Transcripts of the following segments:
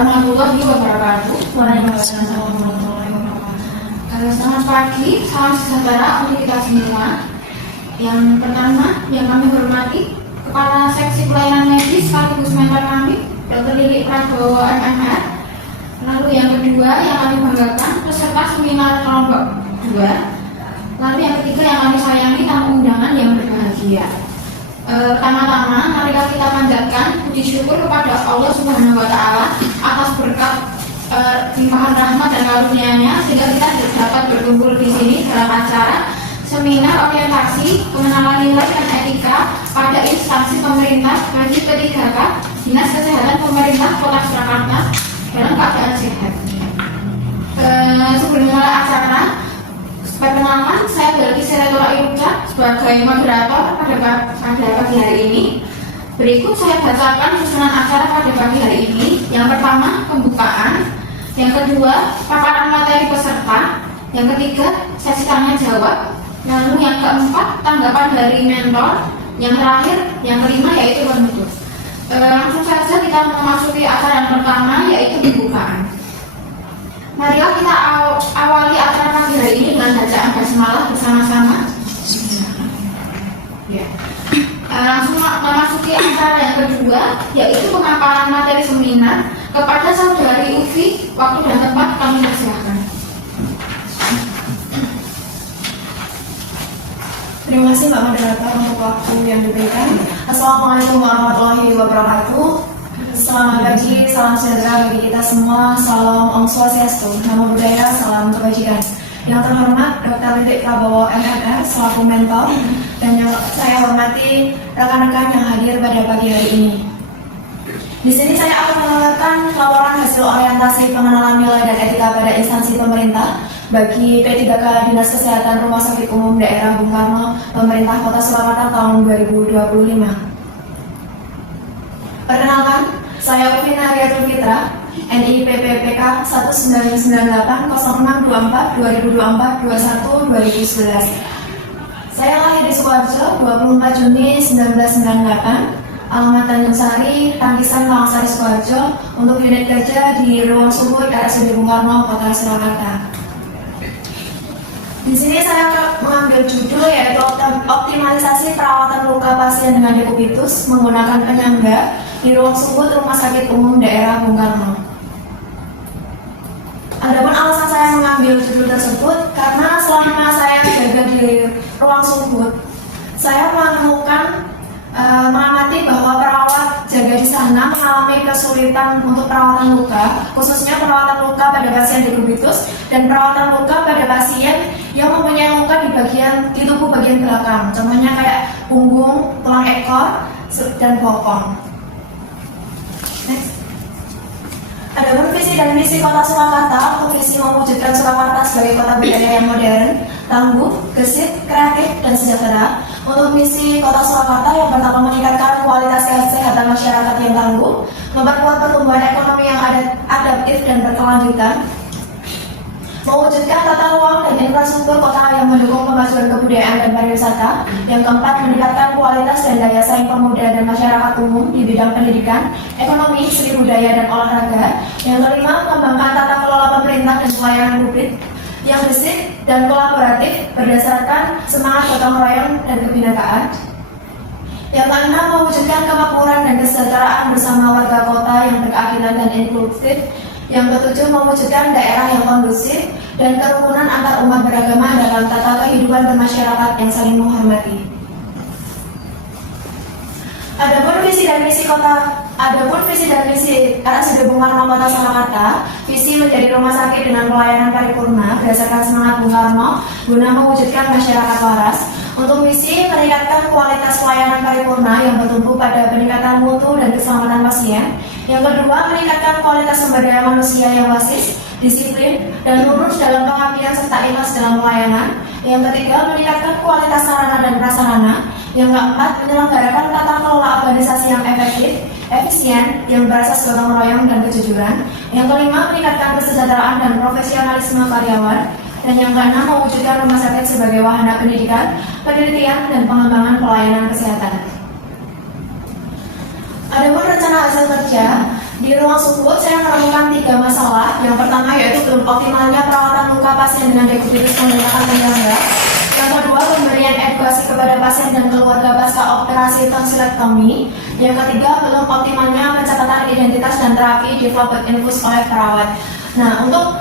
warahmatullahi wabarakatuh. Waalaikumsalam warahmatullahi wabarakatuh. Selamat pagi, salam sejahtera untuk kita semua. Yang pertama yang kami hormati Kepala Seksi Pelayanan Medis sekaligus mentor kami, Dr. Lili Prabowo MMR. Lalu yang kedua yang kami banggakan peserta seminar kelompok 2. Lalu yang ketiga yang kami sayangi tamu undangan yang berbahagia. Pertama-tama marilah kita panjatkan puji syukur kepada Allah Subhanahu wa Ta'ala atas berkat limpahan rahmat dan karunia-Nya sehingga kita dapat berkumpul di sini dalam acara seminar orientasi pengenalan nilai dan etika pada instansi pemerintah bagi P3K Dinas Kesehatan Pemerintah Kota Surakarta dalam keadaan sehat. Sebelum mulai acara, perkenalkan, saya Belki Seretora Iruca sebagai moderator pada pagi hari ini. Berikut saya bacakan susunan acara pada pagi hari ini. Yang pertama, pembukaan. Yang kedua, paparan materi peserta. Yang ketiga, sesi tanya jawab. Lalu yang keempat, tanggapan dari mentor. Yang terakhir, yang kelima yaitu penutup. Langsung saja kita memasuki acara yang pertama yaitu pembukaan. Marilah kita awali acara pagi hari ini dengan bacaan basmalah bersama-sama. Ya. Langsung memasuki acara yang kedua yaitu pemaparan materi seminar kepada saudari Ufi. Waktu dan tempat kami persilahkan. Terima kasih Mbak Moderator untuk waktu yang diberikan. Assalamualaikum warahmatullahi wabarakatuh. Selamat pagi, salam sejahtera bagi kita semua. Salam Om Swastiastu, Namo Buddhaya, salam kebajikan. Yang terhormat Dr. Lili Prabowo MMR selaku mentor, dan yang saya hormati rekan-rekan yang hadir pada pagi hari ini. Di sini saya akan menyampaikan laporan hasil orientasi pengenalan nilai dan etika pada instansi pemerintah bagi P3K Dinas Kesehatan Rumah Sakit Umum Daerah Bung Karno Pemerintah Kota Surakarta tahun 2025. Perkenalkan, saya Ufin Hariatul Fitra, NIPPPK 1998-0624-2024-21-2011. Saya lahir di Sukoharjo 24 Juni 1998, alamat Tanjung Sari, Tangkisan Mangsari Sukoharjo, untuk unit kerja di Ruang Subur RSUD Bung Karno, Kota Surakarta. Di sini saya mengambil judul yaitu optimalisasi perawatan luka pasien dengan dekubitus menggunakan penyangga di ruang sunggut Rumah Sakit Umum Daerah Bung Karno. Adapun alasan saya mengambil judul tersebut karena selama saya jaga di ruang sunggut, saya mengamati bahwa perawat jaga di sana mengalami kesulitan untuk perawatan luka, khususnya perawatan luka pada pasien dekubitus dan perawatan luka pada pasien yang mempunyai luka di tubuh bagian belakang, contohnya kayak punggung, tulang ekor, dan bokong. Next. Adapun visi dan misi Kota Surakarta, untuk visi mewujudkan Surakarta sebagai kota budaya yang modern, tangguh, gesit, kreatif, dan sejahtera. Untuk misi Kota Surakarta yang pertama meningkatkan kualitas kesehatan masyarakat yang tangguh, memperkuat pertumbuhan ekonomi yang adaptif dan berkelanjutan, mewujudkan tata ruang dan infrastruktur kota yang mendukung kemajuan kebudayaan dan pariwisata. Yang keempat, meningkatkan kualitas dan daya saing pemuda dan masyarakat umum di bidang pendidikan, ekonomi, seni budaya, dan olahraga. Yang kelima, mengembangkan tata kelola pemerintah dan pelayanan publik yang bersih dan kolaboratif berdasarkan semangat gotong royong dan kebinekaan. Yang keenam, mewujudkan kemakmuran dan kesejahteraan bersama warga kota yang berkeadilan dan inklusif. Yang ketujuh, mewujudkan daerah yang kondusif dan kerukunan antar umat beragama dalam tata kehidupan bermasyarakat yang saling menghormati. Adapun visi dan misi RSUD Bung Karno Kota Surakarta, visi menjadi rumah sakit dengan pelayanan paripurna berdasarkan semangat Bung Karno guna mewujudkan masyarakat waras. Untuk misi, meningkatkan kualitas pelayanan paripurna yang bertumpu pada peningkatan mutu dan keselamatan pasien. Yang kedua, meningkatkan kualitas sumber daya manusia yang basis, disiplin, dan lurus dalam pengabdian serta ikhlas dalam pelayanan. Yang ketiga, meningkatkan kualitas sarana dan prasarana. Yang keempat, menyelenggarakan tata kelola organisasi yang efektif, efisien, yang berasas gotong royong dan kejujuran. Yang kelima, meningkatkan kesejahteraan dan profesionalisme karyawan. Dan yang keenam, mewujudkan rumah sakit sebagai wahana pendidikan, penelitian, dan pengembangan pelayanan kesehatan. Adapun rencana hasil kerja, Di ruang suhud saya menemukan 3 masalah. Yang pertama yaitu belum optimalnya perawatan luka pasien dengan dekubitus menggunakan penyangga. Yang kedua, pemberian edukasi kepada pasien dan keluarga pasca operasi tonsilektomi. Yang ketiga, belum optimalnya pencatatan identitas dan terapi di developed infus oleh perawat. Nah, untuk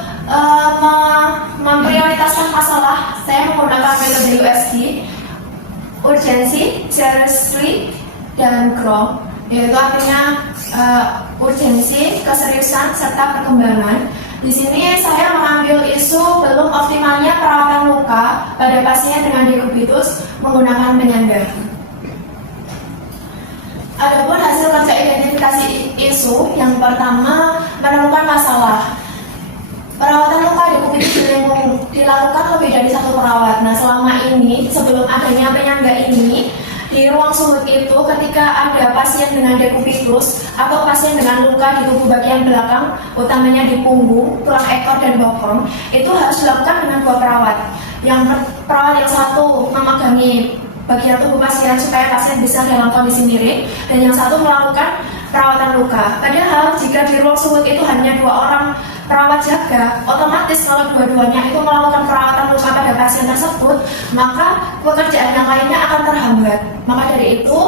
memprioritaskan masalah, saya menggunakan metode USG, urgensi, seriously, dan grow, yaitu artinya urgensi, keseriusan, serta perkembangan. Di sini saya mengambil isu belum optimalnya perawatan luka pada pasien dengan dekubitus menggunakan penyangga. Adapun hasil kerja identifikasi isu, yang pertama menemukan masalah. Perawatan luka dekubitus dilakukan lebih dari 1 perawat. Nah, selama ini sebelum adanya penyangga ini, di ruang suhud itu ketika ada pasien dengan dekubitus atau pasien dengan luka di tubuh bagian belakang, utamanya di punggung, tulang ekor, dan bokong, itu harus dilakukan dengan 2 perawat. Perawat yang satu memegangi bagian tubuh pasien supaya pasien bisa dalam kondisi miring, dan yang satu melakukan perawatan luka. Padahal jika di ruang suhud itu hanya 2 orang perawat jaga, otomatis kalau dua-duanya itu melakukan perawatan luka pada pasien tersebut, maka pekerjaan yang lainnya akan terhambat. Maka dari itu,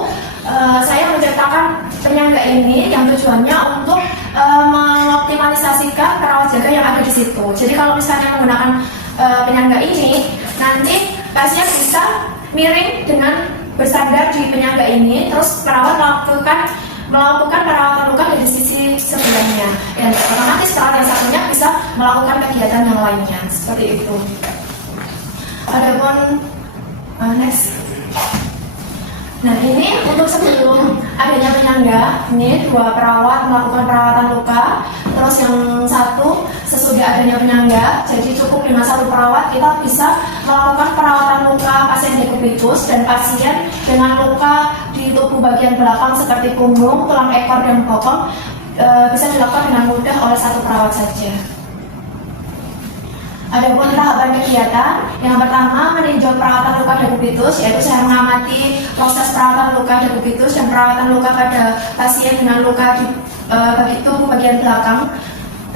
saya menciptakan penyangga ini yang tujuannya untuk mengoptimalisasikan perawat jaga yang ada di situ. Jadi kalau misalnya menggunakan penyangga ini, nanti pasien bisa miring dengan bersandar di penyangga ini, terus perawat melakukan perawatan luka dari sisi sebelahnya, dan otomatis perawat yang satunya bisa melakukan kegiatan yang lainnya, seperti itu. Adapun next. Nah, ini untuk sebelum adanya penyangga, ini 2 perawat melakukan perawatan luka, terus yang satu sesudah adanya penyangga, jadi cukup dengan 1 perawat kita bisa melakukan perawatan luka pasien dekubitus dan pasien dengan luka di tubuh bagian belakang seperti punggung, tulang ekor, dan bokong bisa dilakukan dengan mudah oleh 1 perawat saja. Adapun tahapan kegiatan, yang pertama meninjau perawatan luka dekubitus, yaitu saya mengamati proses perawatan luka dekubitus dan perawatan luka pada pasien dengan luka di tubuh bagian belakang.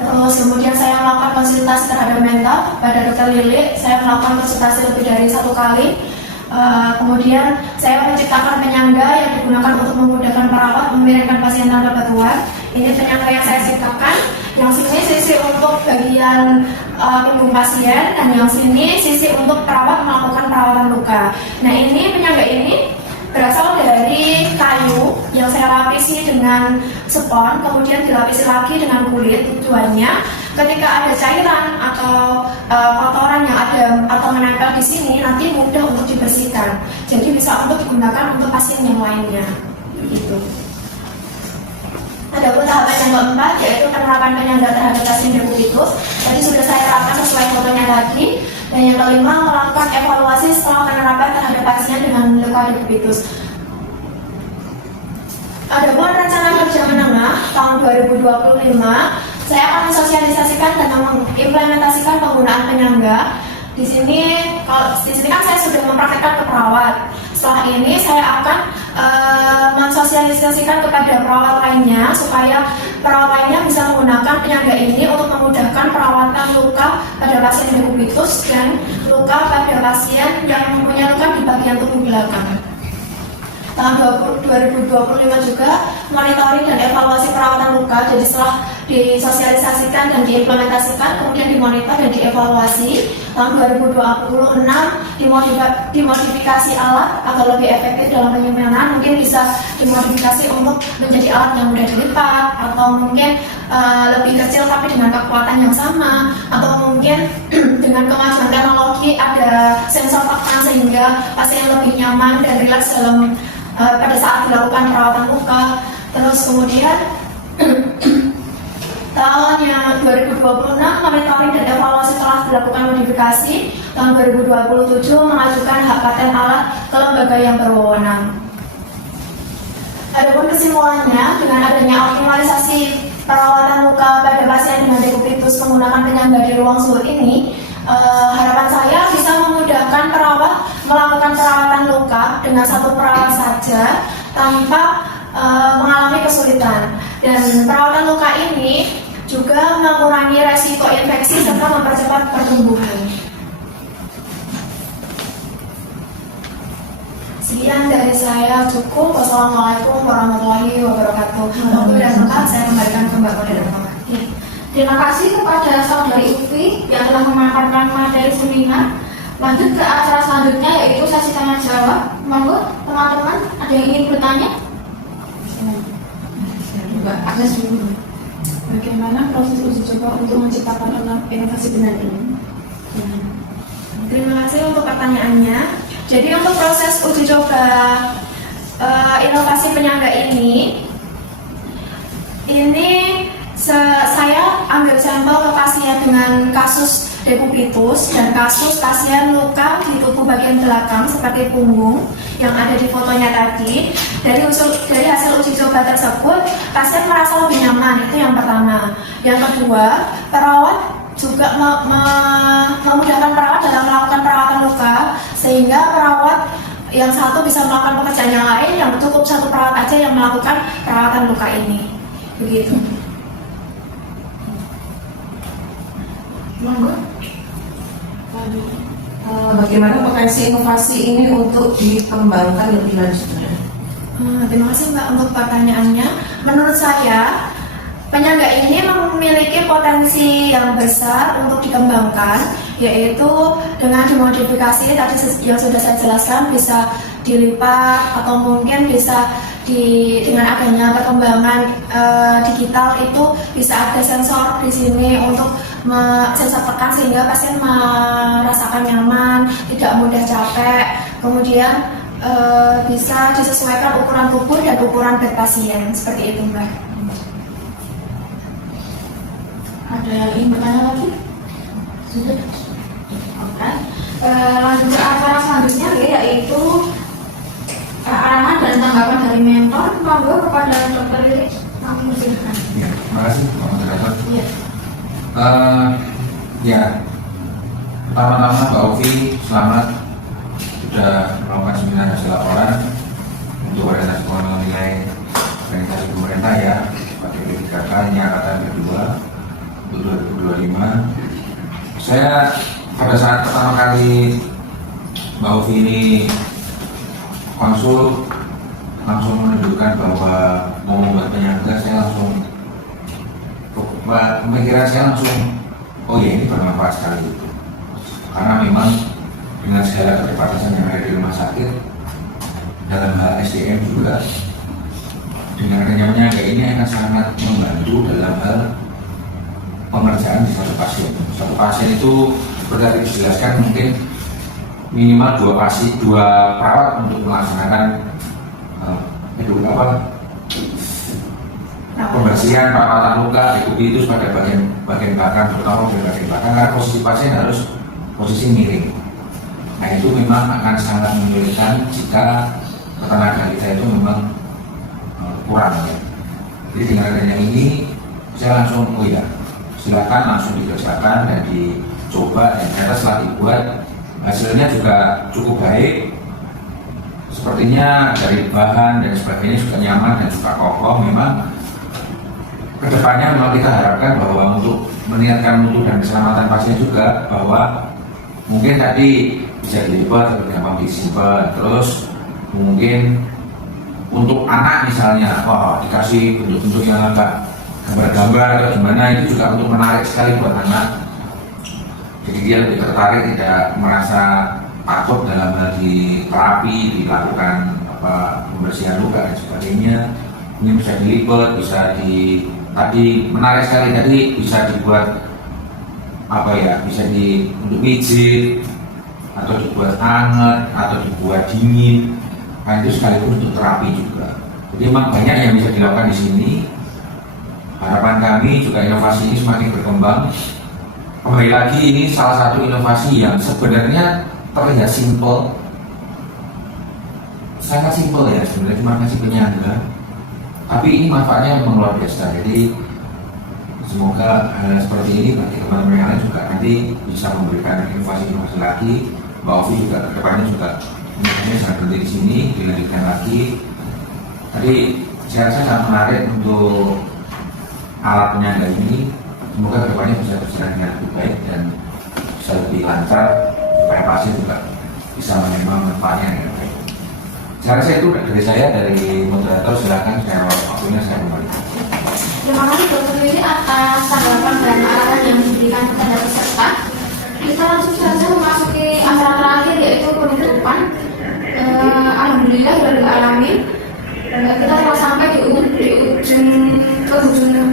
Terus kemudian saya melakukan konsultasi terhadap mental pada Dr. Lili. Saya melakukan konsultasi lebih dari 1 kali. Kemudian saya menciptakan penyangga yang digunakan untuk memudahkan perawat memiringkan pasien tanpa batuan. Ini penyangga yang saya ciptakan. Yang sini sisi untuk bagian punggung pasien, dan yang sini sisi untuk perawat melakukan perawatan luka. Nah, ini penyangga ini berasal dari kayu yang saya lapisi dengan spons, kemudian dilapisi lagi dengan kulit. Tujuannya ketika ada cairan atau kotoran yang ada atau menempel di sini, nanti mudah untuk dibersihkan. Jadi bisa untuk digunakan untuk pasien yang lainnya. Begitu. Adapun tahapan yang keempat yaitu penerapan penyangga terhadap pasien dekubitus. Tadi sudah saya terapkan sesuai fotonya tadi. Dan yang kelima, melakukan evaluasi setelah penerapan terhadap pasien dengan luka dekubitus. Adapun rencana kerja menengah tahun 2025, saya akan mensosialisasikan dan mengimplementasikan penggunaan penyangga. Di sini kan saya sudah mempraktekkan ke perawat. Setelah ini saya akan mensosialisasikan kepada perawat lainnya supaya perawat lainnya bisa menggunakan penyangga ini untuk memudahkan perawatan luka pada pasien dekubitus dan luka pada pasien yang mempunyai luka di bagian tubuh belakang. Tahun 2025 juga monitoring dan evaluasi perawatan luka. Jadi setelah disosialisasikan dan diimplementasikan, kemudian dimonitor dan dievaluasi. Tahun 2026 dimodifikasi alat agar lebih efektif dalam penyimpanan. Mungkin bisa dimodifikasi untuk menjadi alat yang mudah dilipat, atau mungkin lebih kecil tapi dengan kekuatan yang sama, atau mungkin dengan kemajuan teknologi ada sensor tekan sehingga pasien lebih nyaman dan rileks dalam pada saat dilakukan perawatan luka. Terus kemudian tahunnya 2026 monitoring dan evaluasi telah dilakukan modifikasi. Tahun 2027 mengajukan hak paten alat ke lembaga yang berwenang. Adapun kesimpulannya, dengan adanya optimalisasi perawatan luka pada pasien dengan dekubitus menggunakan penyangga di ruang suhud ini, harapan saya bisa memudahkan perawat melakukan perawatan luka dengan 1 perawat saja tanpa mengalami kesulitan. Dan perawatan luka ini juga mengurangi resiko infeksi serta mempercepat pertumbuhan. Sekian dari saya, cukup. Wassalamualaikum warahmatullahi wabarakatuh. Waktu dan tempat saya kembalikan ke Mbak Koda dan Bapak. Ya. Terima kasih kepada saudari Ufi yang telah memaparkan materi seminar. Lanjut ke acara selanjutnya yaitu sesi tanya jawab. Monggo teman-teman, ada yang ingin bertanya? Mbak Agnes dulu. Bagaimana proses uji coba untuk menciptakan inovasi benar ini? Terima kasih untuk pertanyaannya. Jadi untuk proses uji coba inovasi penyangga ini saya ambil sampel ke pasien dengan kasus dekubitus dan kasus pasien luka di tubuh bagian belakang seperti punggung yang ada di fotonya tadi. Dari hasil uji coba tersebut, pasien merasa lebih nyaman, itu yang pertama. Yang kedua, perawat juga memudahkan perawat dalam melakukan perawatan luka, sehingga perawat yang satu bisa melakukan pekerjaan yang lain, yang cukup satu perawat aja yang melakukan perawatan luka ini. Begitu. Monggo. Bagaimana potensi inovasi ini untuk dikembangkan lebih lanjut? Terima kasih Mbak untuk pertanyaannya. Menurut saya, penyangga ini memiliki potensi yang besar untuk dikembangkan, yaitu dengan dimodifikasi tadi yang sudah saya jelaskan, bisa dilipat atau mungkin bisa dengan adanya perkembangan digital itu bisa ada sensor di sini untuk sensor tekan sehingga pasien merasakan nyaman, tidak mudah capek. Kemudian bisa disesuaikan ukuran tubuh dan ukuran bed pasien, seperti itu Mbak. Ada yang ingin bertanya lagi? Sudah? Oke. Lanjut ke acara selanjutnya yaitu arahan dan tanggapan dari mentor. Monggo kepada Dr. Lilik. Kami silakan. Ya, terima kasih Pak Moderator. Iya. Ya, pertama-tama Mbak Ovi, selamat sudah melakukan seminar hasil laporan untuk orientasi pengembangan nilai organisasi pemerintah ya sebagai PPKK ini angkatan kedua untuk 2025. Saya pada saat pertama kali Mbak Ovi ini konsul langsung menunjukkan bahwa mau membuat penyangga, saya langsung pemikiran saya langsung, oh ya ini bermanfaat sekali itu, karena memang dengan segala keterbatasan yang ada di rumah sakit dalam hal SDM juga, dengan adanya penyangga ini akan sangat membantu dalam hal pengerjaan di satu pasien. Satu pasien itu seperti dijelaskan mungkin minimal dua perawat untuk melaksanakan pembersihan, perawatan luka, dekubitus pada bagian belakang, terutama pada bagian belakang, karena posisi pasien harus posisi miring. Nah itu memang akan sangat menyulitkan jika ketenagaan kita itu memang kurang ya. Jadi dengan adanya ini saya langsung, oh ya silakan langsung dikerjakan dan dicoba, dan ternyata setelah dibuat hasilnya juga cukup baik. Sepertinya dari bahan dan sebagainya juga nyaman dan juga kokoh. Memang kedepannya memang kita harapkan bahwa untuk meningkatkan mutu dan keselamatan pasien juga, bahwa mungkin tadi bisa dilipat atau gampang disimpan. Terus mungkin untuk anak misalnya, dikasih bentuk-bentuk yang agak gambar-gambar atau gimana, itu juga untuk menarik sekali buat anak. Jadi dia lebih tertarik, tidak merasa takut dalam hal di terapi, dilakukan pembersihan luka dan sebagainya. Ini bisa dilipat, bisa tadi menarik sekali, tadi bisa dibuat bisa untuk pijit atau dibuat hangat atau dibuat dingin. Nah itu sekaligus untuk terapi juga. Jadi memang banyak yang bisa dilakukan di sini. Harapan kami juga inovasi ini semakin berkembang. Kembali lagi, ini salah satu inovasi yang sebenarnya terlihat simpel, sangat simpel ya sebenarnya, cuma kasih penyangga, tapi ini manfaatnya memang luar biasa. Jadi semoga hal seperti ini bagi teman-teman yang lain juga nanti bisa memberikan inovasi-inovasi lagi. Mbak Ovi juga kedepannya juga ini sangat penting di sini, dilanjutkan lagi. Tadi saya rasa sangat menarik untuk alat penyangga ini semoga kedepannya bisa berjalan dengan lebih baik dan bisa lebih lancar supaya pasien juga bisa menerima manfaatnya dengan baik. Saya rasa itu dari saya, dari moderator. Silakan saya waktunya saya kembali. Terima kasih Dr. Willy atas tanggapan dan arahan yang diberikan kepada peserta. Kita langsung saja memasuki acara terakhir, yaitu penutupan. Alhamdulillah alamin. Kita telah sampai di ujung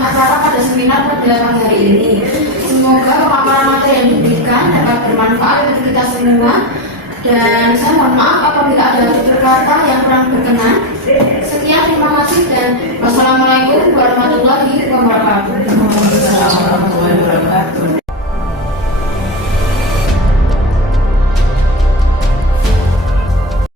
acara pada seminar pada pagi hari ini. Semoga pemaparan materi yang diberikan dapat bermanfaat untuk kita semua. Dan saya mohon maaf apabila ada tutur kata yang kurang berkenan. Sekian, terima kasih dan wassalamualaikum warahmatullahi wabarakatuh.